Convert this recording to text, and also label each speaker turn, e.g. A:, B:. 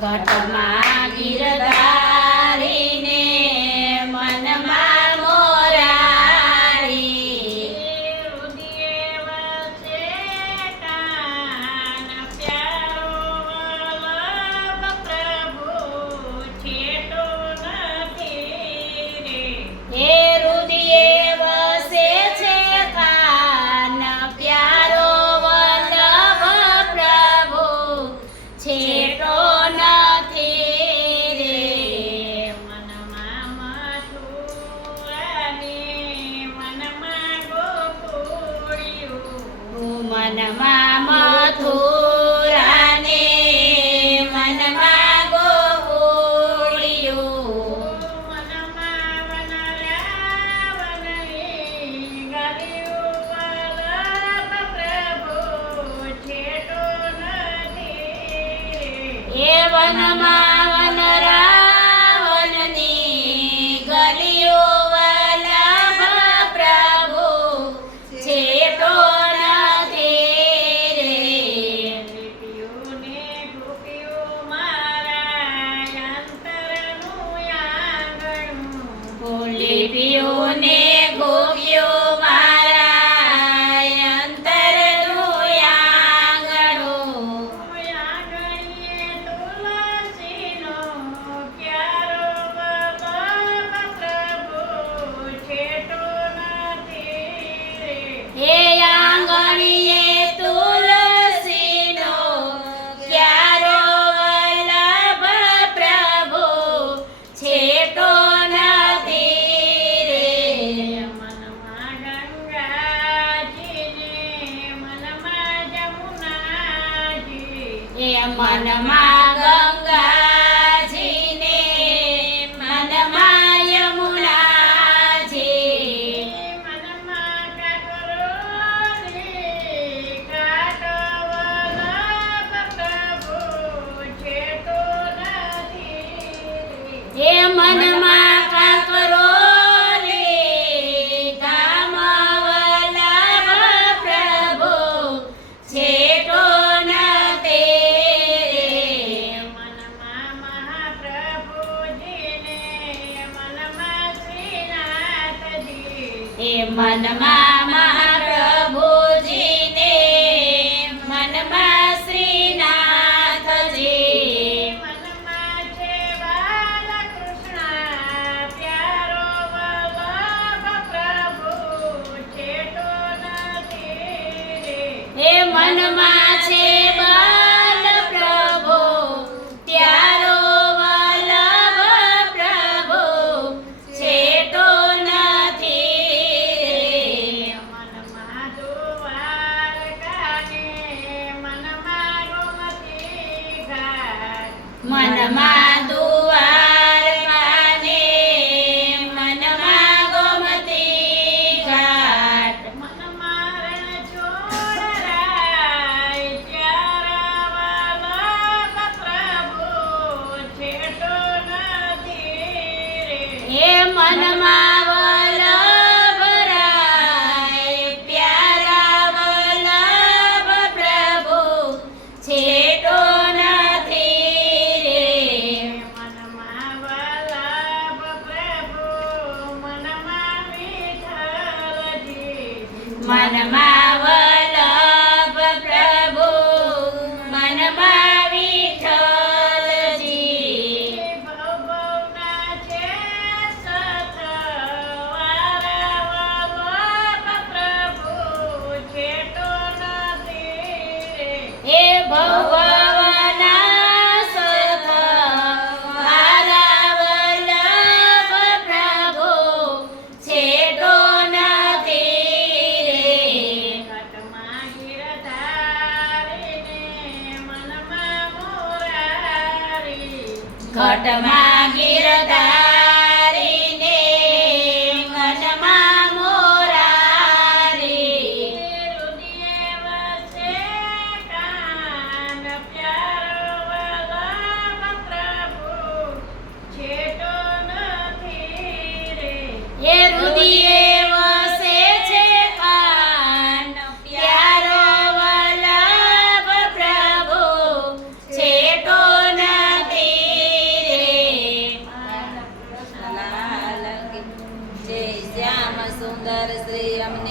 A: ઘટમાં ગીરતા મનમાં મથુરાને મનમાં ગોળિયું એ প্রিয় নে મનમાં એ મનમાં મનમાં દુવાર માને મનમાં ગોમતી ઘાટ મનમાં રણ છોડ એ મનમાં find a
B: man. ભટમાં ગીરતા